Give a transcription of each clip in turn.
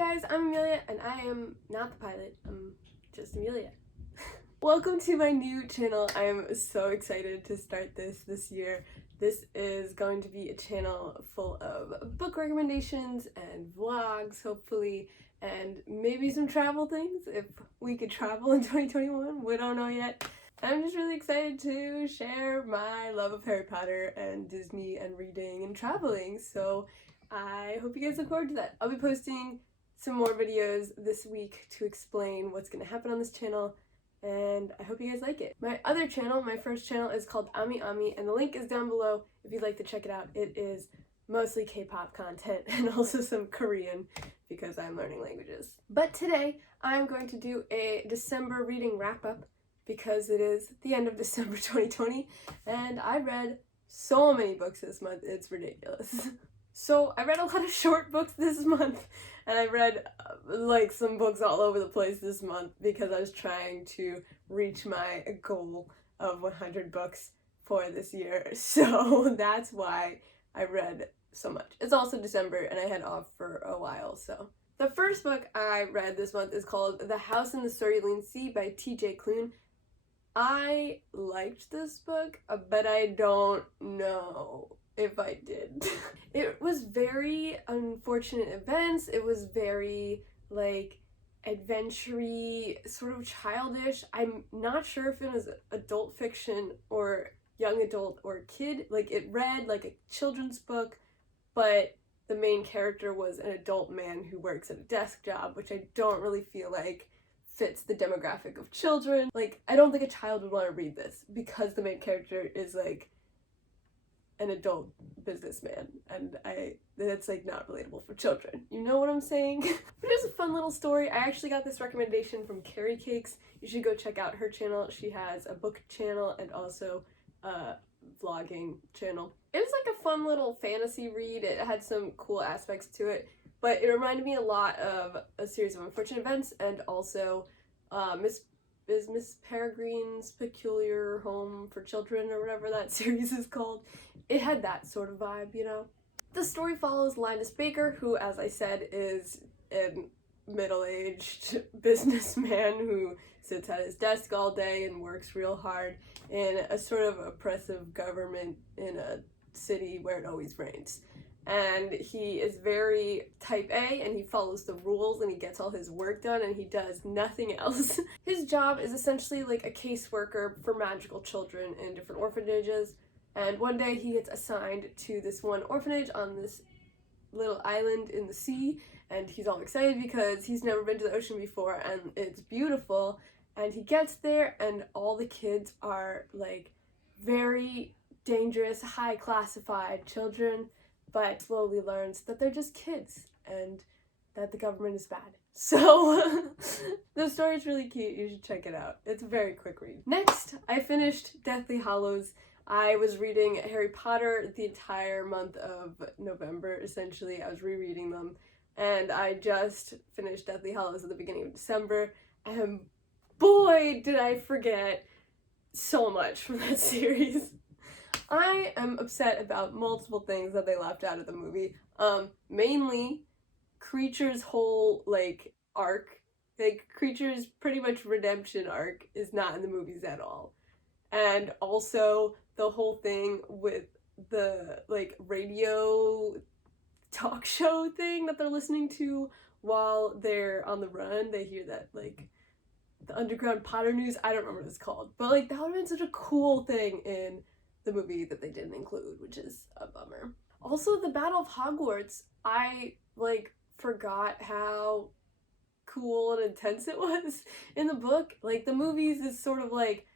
guys, I'm Amelia, and I am not the pilot, I'm just Amelia. Welcome to my new channel. I am so excited to start this year. This is going to be a channel full of book recommendations and vlogs, hopefully, and maybe some travel things, if we could travel in 2021, we don't know yet. I'm just really excited to share my love of Harry Potter and Disney and reading and traveling, so I hope you guys look forward to that. I'll be posting some more videos this week to explain what's going to happen on this channel, and I hope you guys like it. My other channel, my first channel, is called Ami, and the link is down below if you'd like to check it out. It is mostly K-pop content and also some Korean because I'm learning languages. But today I'm going to do a December reading wrap-up because it is the end of December 2020 and I read so many books this month, it's ridiculous. So I read a lot of short books this month, and I read like some books all over the place this month because I was trying to reach my goal of 100 books for this year, so that's why I read so much. It's also December and I had off for a while, so. The first book I read this month is called The House in the Cerulean Sea by T.J. Klune. I liked this book, but I don't know if I did. It was very unfortunate events. It was very like adventure-y, sort of childish. I'm not sure if it was adult fiction or young adult or kid. Like, it read like a children's book, but the main character was an adult man who works at a desk job, which I don't really feel like fits the demographic of children. Like, I don't think a child would want to read this because the main character is like an adult businessman, and that's like not relatable for children. You know what I'm saying? But it's a fun little story. I actually got this recommendation from Carrie Cakes. You should go check out her channel. She has a book channel and also a vlogging channel. It was like a fun little fantasy read. It had some cool aspects to it, but it reminded me a lot of A Series of Unfortunate Events and also Miss Peregrine's Peculiar Home for Children or whatever that series is called. It had that sort of vibe, you know? The story follows Linus Baker, who, as I said, is a middle-aged businessman who sits at his desk all day and works real hard in a sort of oppressive government in a city where it always rains. And he is very type A and he follows the rules and he gets all his work done and he does nothing else. His job is essentially like a caseworker for magical children in different orphanages, and one day he gets assigned to this one orphanage on this little island in the sea, and he's all excited because he's never been to the ocean before and it's beautiful, and he gets there and all the kids are like very dangerous, high classified children, but slowly learns that they're just kids and that the government is bad. So the story is really cute. You should check it out. It's a very quick read. Next, I finished Deathly Hallows. I was reading Harry Potter the entire month of November, essentially. I was rereading them, and I just finished Deathly Hallows at the beginning of December, and boy, did I forget so much from that series. I am upset about multiple things that they left out of the movie. Mainly, Kreacher's whole, like, arc. Like, Kreacher's pretty much redemption arc is not in the movies at all. And also, the whole thing with the, like, radio talk show thing that they're listening to while they're on the run. They hear that, like, the underground Potter news. I don't remember what it's called. But, like, that would have been such a cool thing in the movie that they didn't include, which is a bummer. Also, the Battle of Hogwarts, I like forgot how cool and intense it was in the book. Like, the movies is sort of like,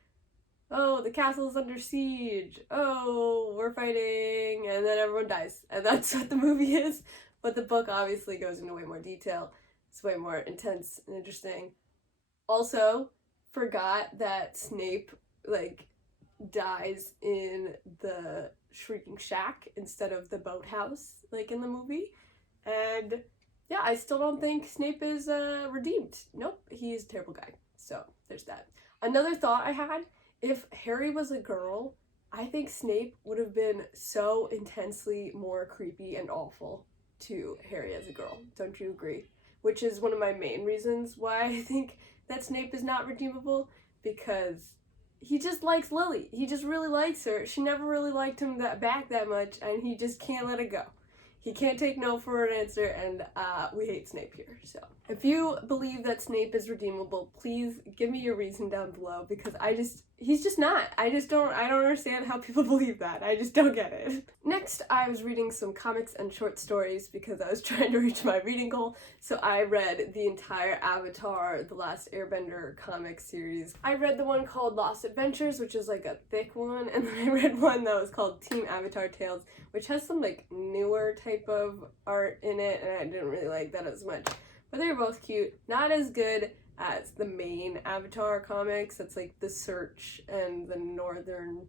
oh, the castle's under siege, oh, we're fighting, and then everyone dies, and that's what the movie is. But the book obviously goes into way more detail. It's way more intense and interesting. Also, forgot that Snape, like, dies in the Shrieking Shack instead of the boathouse, like in the movie. And yeah, I still don't think Snape is redeemed. Nope, he is a terrible guy. So there's that. Another thought I had, if Harry was a girl, I think Snape would have been so intensely more creepy and awful to Harry as a girl. Don't you agree? which is one of my main reasons why I think that Snape is not redeemable, because he just likes Lily. He just really likes her. She never really liked him back that much, and he just can't let it go. He can't take no for an answer, and we hate Snape here. So if you believe that Snape is redeemable, please give me your reason down below, because he's just not. I don't understand how people believe that. I just don't get it. Next, I was reading some comics and short stories because I was trying to reach my reading goal. So I read the entire Avatar: The Last Airbender comic series. I read the one called Lost Adventures, which is like a thick one, and then I read one that was called Team Avatar Tales, which has some like newer type of art in it, and I didn't really like that as much. But they were both cute. Not as good as the main Avatar comics. That's like The Search and the Northern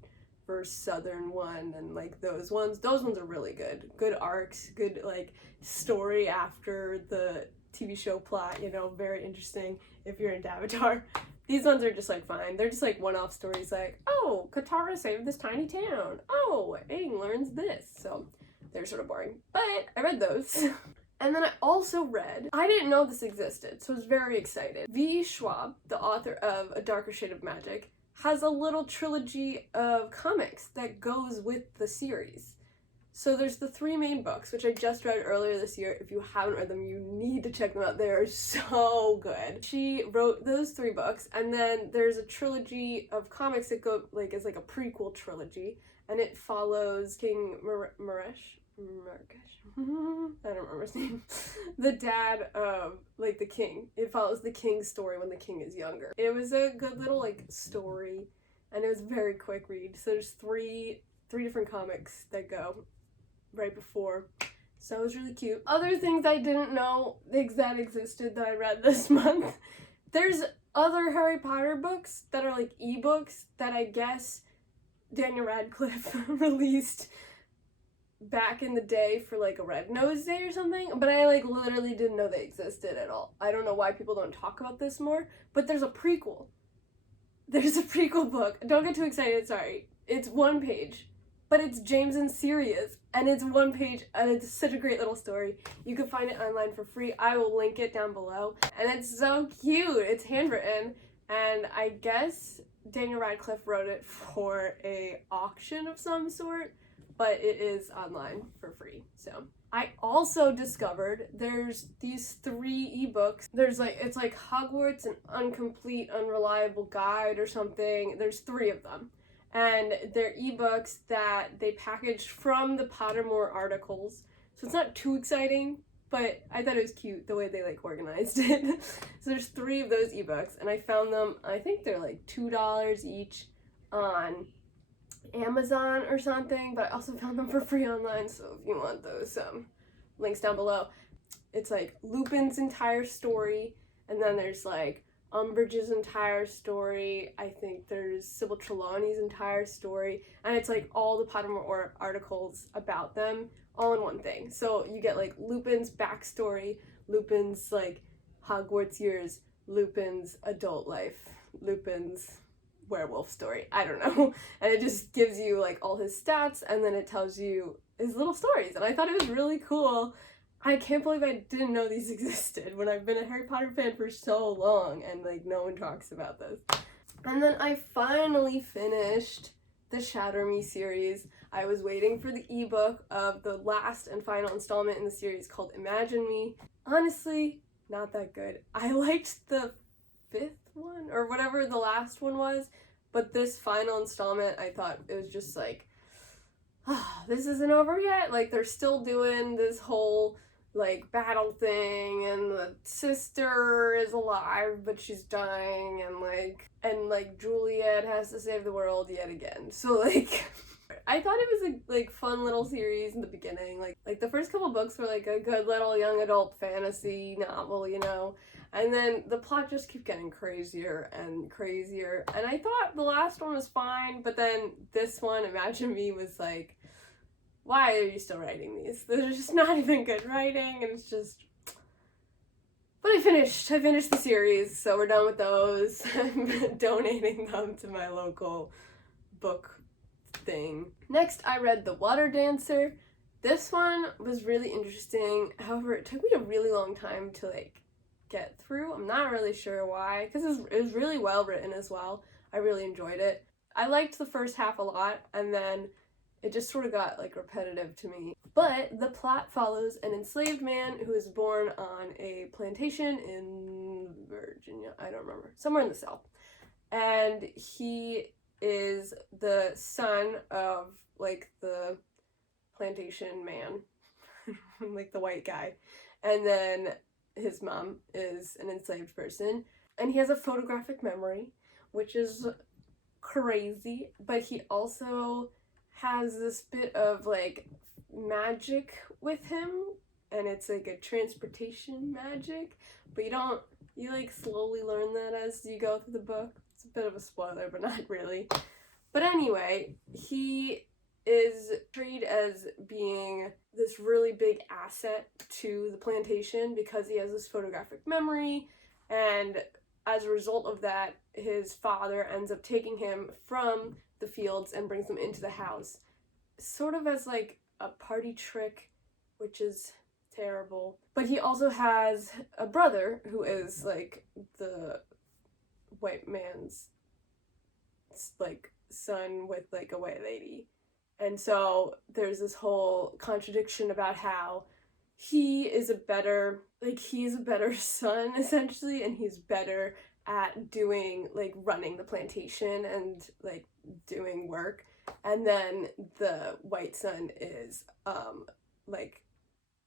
versus Southern one, and like those ones are really good. Good arcs, good like story after the TV show plot, you know, very interesting if you're into Avatar. These ones are just like fine. They're just like one-off stories like, oh, Katara saved this tiny town. Oh, Aang learns this. So they're sort of boring. But I read those. And then I also read, I didn't know this existed, so I was very excited. VE Schwab, the author of A Darker Shade of Magic, has a little trilogy of comics that goes with the series. So there's the 3 main books, which I just read earlier this year. If you haven't read them, you need to check them out. They are so good. She wrote those 3 books, and then there's a trilogy of comics that go, like, is like a prequel trilogy, and it follows King Maresh? I don't remember his name. The dad of, like, the king. It follows the king's story when the king is younger. It was a good little, like, story, and it was a very quick read. So there's three different comics that go right before. So it was really cute. Other things I didn't know that existed that I read this month. There's other Harry Potter books that are, like, ebooks that I guess Daniel Radcliffe released back in the day for like a Red Nose Day or something, but I like literally didn't know they existed at all. I don't know why people don't talk about this more, but there's a prequel. There's a prequel book. Don't get too excited, sorry. It's 1 page, but it's James and Sirius, and it's 1 page, and it's such a great little story. You can find it online for free. I will link it down below, and it's so cute. It's handwritten, and I guess Daniel Radcliffe wrote it for a auction of some sort, but it is online for free. So I also discovered there's these 3 ebooks. There's like, it's like Hogwarts, an Incomplete, Unreliable Guide or something. There's 3 of them. And they're ebooks that they packaged from the Pottermore articles. So it's not too exciting, but I thought it was cute the way they like organized it. So there's 3 of those ebooks, and I found them, I think they're like $2 each on Amazon or something, but I also found them for free online, so if you want those, links down below. It's like Lupin's entire story, and then there's like Umbridge's entire story, I think there's Sybil Trelawney's entire story, and it's like all the Pottermore articles about them all in one thing. So you get like Lupin's backstory, Lupin's like Hogwarts years, Lupin's adult life, Lupin's werewolf story, I don't know, and it just gives you like all his stats, and then it tells you his little stories, and I thought it was really cool. I can't believe I didn't know these existed when I've been a Harry Potter fan for so long, and like no one talks about this. And then I finally finished the Shatter Me series. I was waiting for the ebook of the last and final installment in the series called Imagine Me. Honestly, not that good. I liked the 5th one or whatever the last one was, but this final installment, I thought it was just like, oh, this isn't over yet. Like, they're still doing this whole like battle thing, and the sister is alive but she's dying, and like Juliet has to save the world yet again. So like I thought it was a like fun little series in the beginning. Like the first couple books were like a good little young adult fantasy novel, you know, and then the plot just kept getting crazier and crazier, and I thought the last one was fine, but then this one, Imagine Me, was like, why are you still writing these? They're just not even good writing, and it's just... But I finished the series, so we're done with those. I'm donating them to my local book thing. Next, I read The Water Dancer. This one was really interesting. However, it took me a really long time to like get through. I'm not really sure why, because it was really well written as well. I really enjoyed it. I liked the first half a lot, and then it just sort of got like repetitive to me. But the plot follows an enslaved man who is born on a plantation in Virginia, I don't remember, somewhere in the South. And he is the son of like the plantation man, like the white guy. And then his mom is an enslaved person. And he has a photographic memory, which is crazy. But he also has this bit of like magic with him, and it's like a transportation magic, but you like slowly learn that as you go through the book. It's a bit of a spoiler, but not really. But anyway, he is portrayed as being this really big asset to the plantation because he has this photographic memory, and as a result of that, his father ends up taking him from the fields and brings him into the house, sort of as like a party trick, which is terrible. But he also has a brother who is like the white man's like son with like a white lady. And so there's this whole contradiction about how he's a better son essentially, and he's better at doing like running the plantation and like doing work. And then the white son is like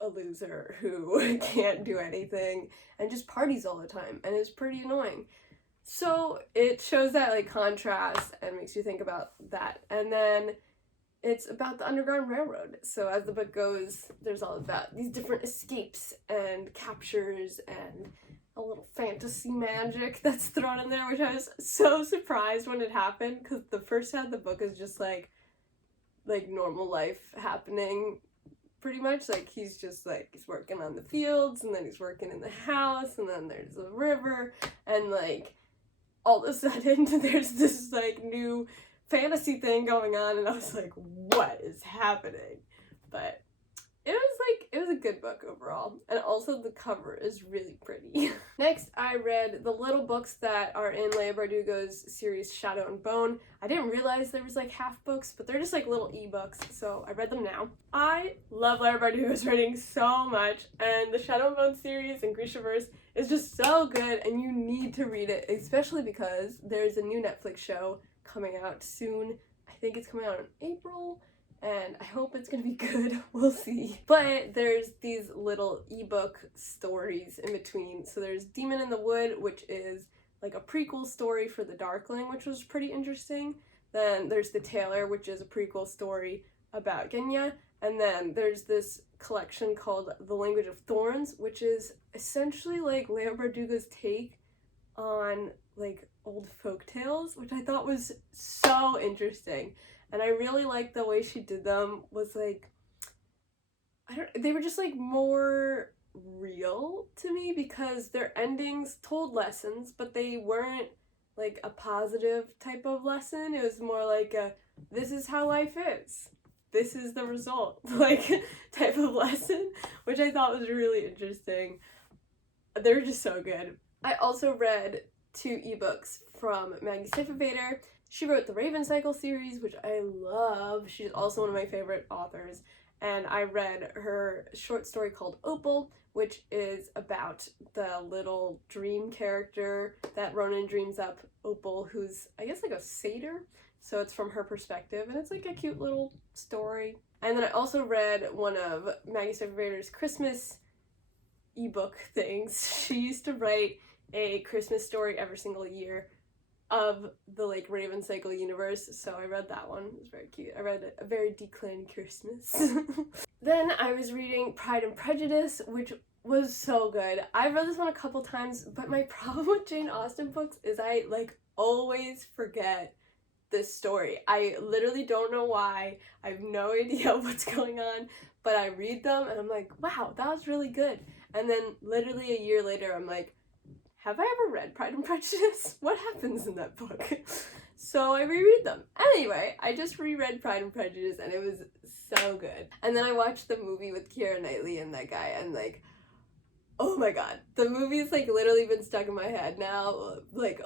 a loser who can't do anything and just parties all the time and is pretty annoying. So it shows that like contrast and makes you think about that. And then it's about the Underground Railroad. So as the book goes, there's all about these different escapes and captures and a little fantasy magic that's thrown in there, which I was so surprised when it happened, because the first half of the book is just like normal life happening, pretty much. Like he's working on the fields, and then he's working in the house, and then there's a river, and like all of a sudden there's this like new fantasy thing going on, and I was like, what is happening? But it was a good book overall, and also the cover is really pretty. Next, I read the little books that are in Leigh Bardugo's series Shadow and Bone. I didn't realize there was like half books, but they're just like little ebooks, so I read them now. I love Leigh Bardugo's writing so much, and the Shadow and Bone series and Grishaverse is just so good, and you need to read it, especially because there's a new Netflix show coming out soon. I think it's coming out in April, and I hope it's gonna be good. We'll see. But there's these little ebook stories in between. So there's Demon in the Wood, which is like a prequel story for the Darkling, which was pretty interesting. Then there's the Tailor, which is a prequel story about Genya. And then there's this collection called The Language of Thorns, which is essentially like Leigh Bardugo's take on like old folk tales, which I thought was so interesting. And I really liked the way she did them. Was like, they were just like more real to me, because their endings told lessons, but they weren't like a positive type of lesson. It was more like a, this is how life is, this is the result, like type of lesson, which I thought was really interesting. They were just so good. I also read 2 ebooks from Maggie Stiefvater. She wrote the Raven Cycle series, which I love. She's also one of my favorite authors. And I read her short story called Opal, which is about the little dream character that Ronan dreams up, Opal, who's, I guess, like a satyr. So it's from her perspective, and it's like a cute little story. And then I also read one of Maggie Stiefvater's Christmas ebook things. She used to write a Christmas story every single year of the like Raven Cycle universe, so I read that one. It was very cute. I read A Very Declan Christmas. Then I was reading Pride and Prejudice, which was so good. I've read this one a couple times, but my problem with Jane Austen books is I like always forget this story. I literally don't know why. I have no idea what's going on, but I read them and I'm like, wow, that was really good. And then literally a year later, I'm like, have I ever read Pride and Prejudice? What happens in that book? So I reread them. Anyway, I just reread Pride and Prejudice, and it was so good. And then I watched the movie with Keira Knightley and that guy, and like, Oh my god. The movie's like literally been stuck in my head now, like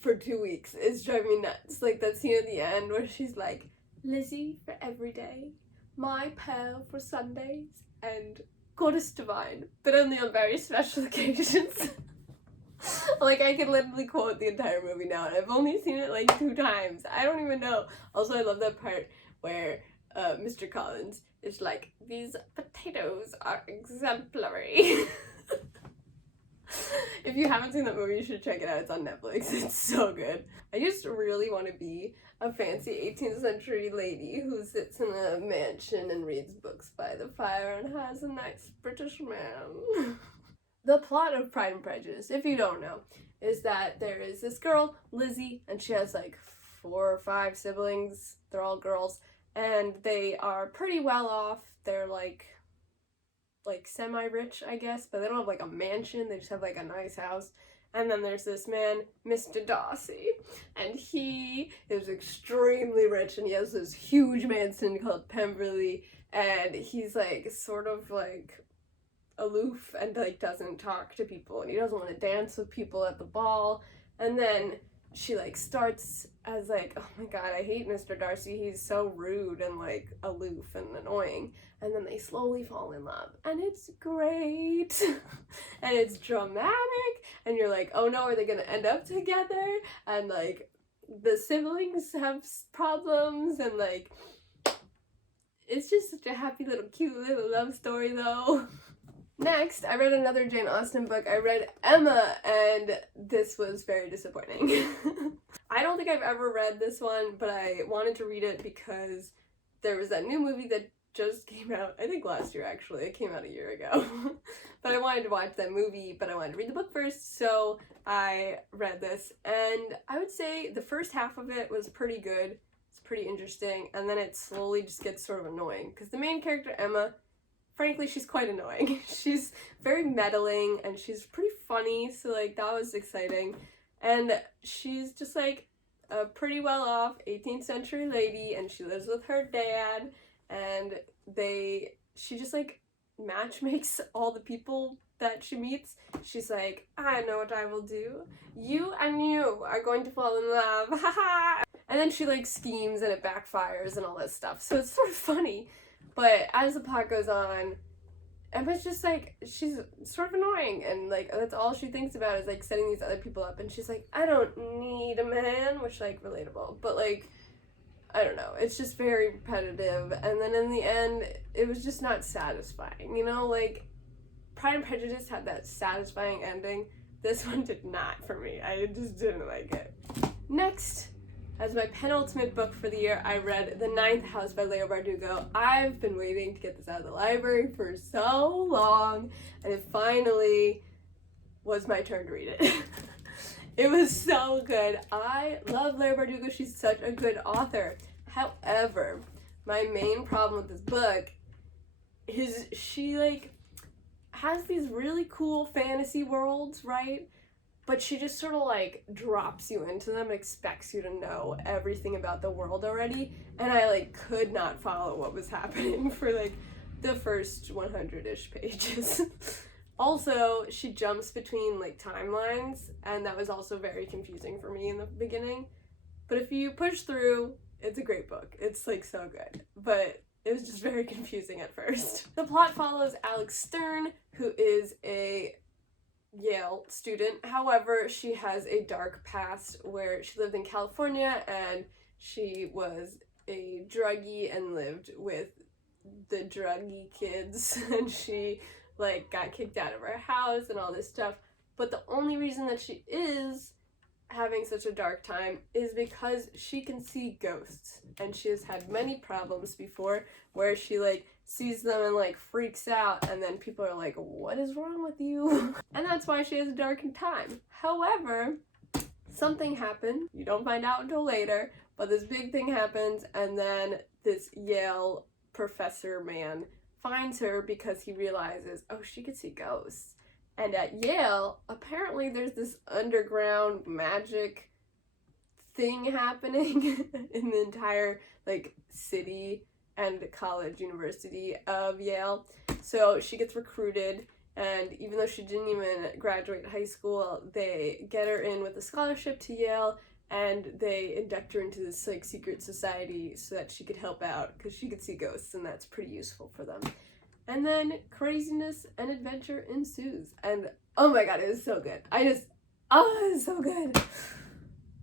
for 2 weeks. It's driving me nuts. Like that scene at the end where she's like, Lizzie for every day, my pearl for Sundays, and Goddess Divine, but only on very special occasions. Like, I can literally quote the entire movie now, and I've only seen it like 2 times. I don't even know. Also, I love that part where Mr. Collins is like, these potatoes are exemplary. If you haven't seen that movie, you should check it out. It's on Netflix. It's so good. I just really want to be a fancy 18th century lady who sits in a mansion and reads books by the fire and has a nice British man. The plot of Pride and Prejudice, if you don't know, is that there is this girl, Lizzie, and she has like 4 or 5 siblings. They're all girls, and they are pretty well off. They're like semi-rich, I guess, but they don't have like a mansion. They just have like a nice house. And then there's this man, Mr. Darcy, and he is extremely rich, and he has this huge mansion called Pemberley, and he's like sort of like aloof and like doesn't talk to people, and he doesn't want to dance with people at the ball. And then she like starts as like, oh my god, I hate Mr. Darcy, he's so rude and like aloof and annoying. And then they slowly fall in love, and it's great. And it's dramatic, and you're like, oh no, are they gonna end up together? And like the siblings have problems, and like it's just such a happy little cute little love story though. Next, I read another Jane Austen book. I read Emma, and this was very disappointing. I don't think I've ever read this one, but I wanted to read it because there was that new movie that just came out, I think last year actually. It came out a year ago. But I wanted to watch that movie, but I wanted to read the book first, so I read this. And I would say the first half of it was pretty good. It's pretty interesting, and then it slowly just gets sort of annoying, because the main character, Emma, frankly, she's quite annoying. She's very meddling, and she's pretty funny, so like that was exciting. And she's just like a pretty well-off 18th century lady, and she lives with her dad, and she just like match makes all the people that she meets. She's like, I know what I will do. You and you are going to fall in love, haha. And then she like schemes and it backfires and all this stuff. So it's sort of funny. But as the plot goes on, Emma's just like, she's sort of annoying, and like that's all she thinks about is like setting these other people up, and she's like, I don't need a man, which like relatable, but like I don't know, it's just very repetitive. And then in the end it was just not satisfying, you know? Like Pride and Prejudice had that satisfying ending. This one did not for me. I just didn't like it. Next, as my penultimate book for the year, I read The Ninth House by Leigh Bardugo. I've been waiting to get this out of the library for so long, and it finally was my turn to read it. It was so good. I love Leigh Bardugo. She's such a good author. However, my main problem with this book is she like has these really cool fantasy worlds, right? But she just sort of like drops you into them and expects you to know everything about the world already. And I like could not follow what was happening for like the first 100-ish pages. Also, she jumps between like timelines, and that was also very confusing for me in the beginning. But if you push through, it's a great book. It's like so good. But it was just very confusing at first. The plot follows Alex Stern, who is a Yale student. However, she has a dark past where she lived in California and she was a druggie and lived with the druggie kids, and she like got kicked out of her house and all this stuff. But the only reason that she is having such a dark time is because she can see ghosts, and she has had many problems before where she like sees them and like freaks out, and then people are like, what is wrong with you? And that's why she has a darkened time. However, something happened. You don't find out until later, but this big thing happens, and then this Yale professor man finds her because he realizes, oh, she could see ghosts. And at Yale, apparently there's this underground magic thing happening in the entire like city and college university of Yale. So she gets recruited and even though she didn't even graduate high school, they get her in with a scholarship to Yale, and they induct her into this like secret society so that she could help out because she could see ghosts, and that's pretty useful for them. And then craziness and adventure ensues, and oh my god, it was so good. It was so good.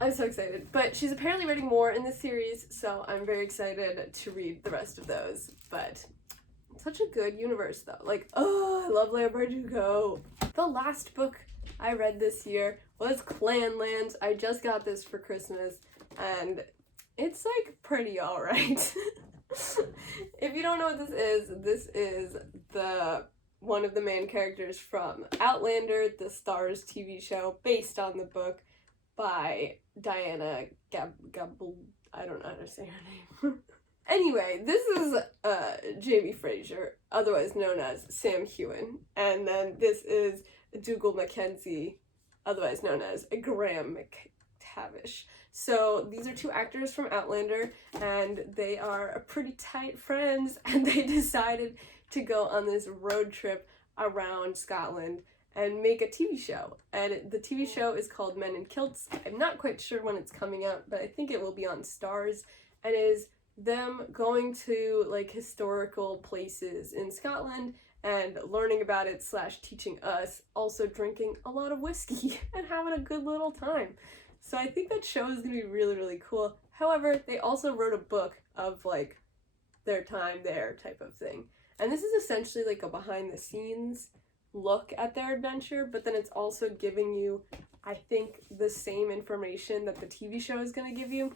I'm so excited. But she's apparently writing more in this series, so I'm very excited to read the rest of those. But such a good universe though. Like, oh, I love Bardugo. The last book I read this year was Clanlands. I just got this for Christmas, and it's like pretty alright. If you don't know what this is one of the main characters from Outlander, the Stars TV show based on the book by Diana I don't know how to say her name. Anyway, this is Jamie Fraser, otherwise known as Sam Heughan, and then this is Dougal Mackenzie, otherwise known as Graham McTavish. So these are two actors from Outlander, and they are pretty tight friends, and they decided to go on this road trip around Scotland and make a TV show. And the TV show is called Men in Kilts. I'm not quite sure when it's coming out, but I think it will be on Stars, and is them going to like historical places in Scotland and learning about it / teaching us, also drinking a lot of whiskey and having a good little time. So I think that show is going to be really, really cool. However, they also wrote a book of like their time there type of thing. And this is essentially like a behind the scenes look at their adventure, but then it's also giving you, I think, the same information that the TV show is going to give you.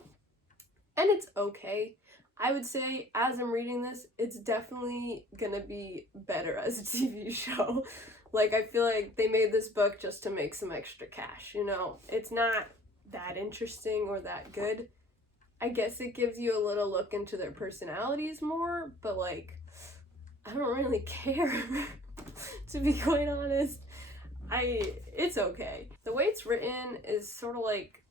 And it's okay. I would say, as I'm reading this, it's definitely gonna be better as a TV show. Like, I feel like they made this book just to make some extra cash, you know? It's not that interesting or that good. I guess it gives you a little look into their personalities more, but, like, I don't really care, to be quite honest. It's okay. The way it's written is sort of like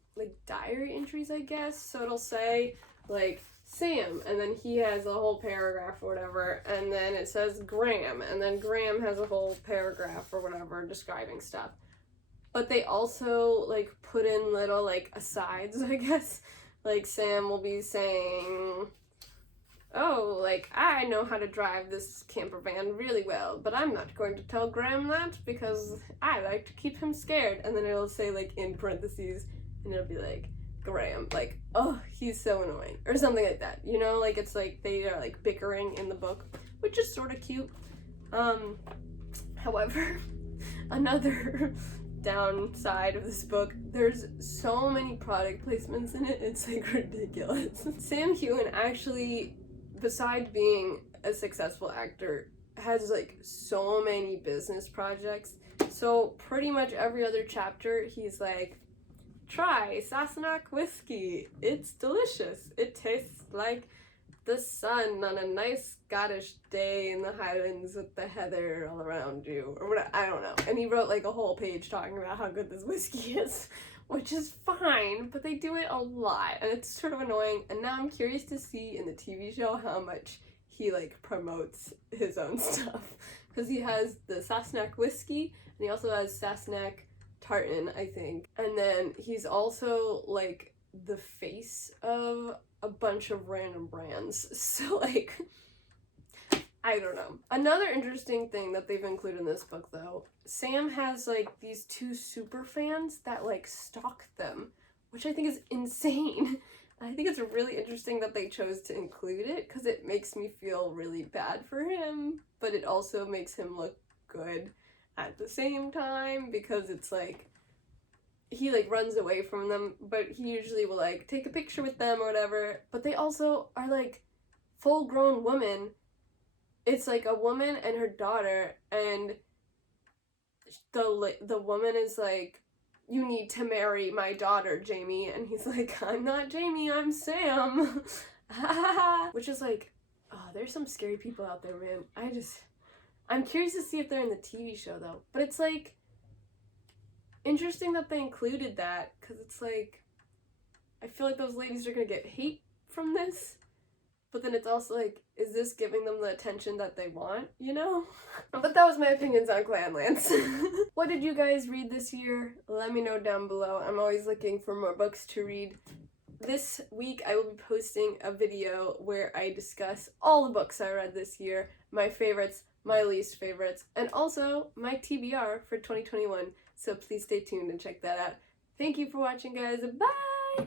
diary entries, I guess. So it'll say, like, Sam, and then he has a whole paragraph or whatever, and then it says Graham, and then Graham has a whole paragraph or whatever describing stuff. But they also, like, put in little, like, asides, I guess. Like, Sam will be saying, oh, like, I know how to drive this camper van really well, but I'm not going to tell Graham that because I like to keep him scared. And then it'll say, like, in parentheses, and it'll be like, Graham, like, oh, he's so annoying, or something like that, you know? Like, it's like they are like bickering in the book, which is sort of cute. However, another downside of this book, there's so many product placements in it, it's like ridiculous. Sam Heughan actually, besides being a successful actor, has like so many business projects. So pretty much every other chapter he's like, try Sassenach whiskey. It's delicious. It tastes like the sun on a nice Scottish day in the Highlands with the heather all around you. Or what, I don't know. And he wrote like a whole page talking about how good this whiskey is, which is fine, but they do it a lot, and it's sort of annoying. And now I'm curious to see in the TV show how much he like promotes his own stuff. Because he has the Sassenach whiskey, and he also has Sassenach tartan, I think. And then he's also like the face of a bunch of random brands. So like, I don't know. Another interesting thing that they've included in this book though, Sam has like these two super fans that like stalk them, which I think is insane. I think it's really interesting that they chose to include it because it makes me feel really bad for him, but it also makes him look good at the same time, because it's like he like runs away from them, but he usually will like take a picture with them or whatever. But they also are like full-grown women. It's like a woman and her daughter, and the woman is like, you need to marry my daughter, Jamie, and he's like, I'm not Jamie, I'm Sam. Which is like, oh, there's some scary people out there, man. I'm curious to see if they're in the TV show, though. But it's, like, interesting that they included that, because it's, like, I feel like those ladies are going to get hate from this. but then it's also like, is this giving them the attention that they want, you know? But that was my opinions on Clanlands. What did you guys read this year? Let me know down below. I'm always looking for more books to read. This week I will be posting a video where I discuss all the books I read this year, my favorites, my least favorites, and also my TBR for 2021. So please stay tuned and check that out. Thank you for watching, guys. Bye!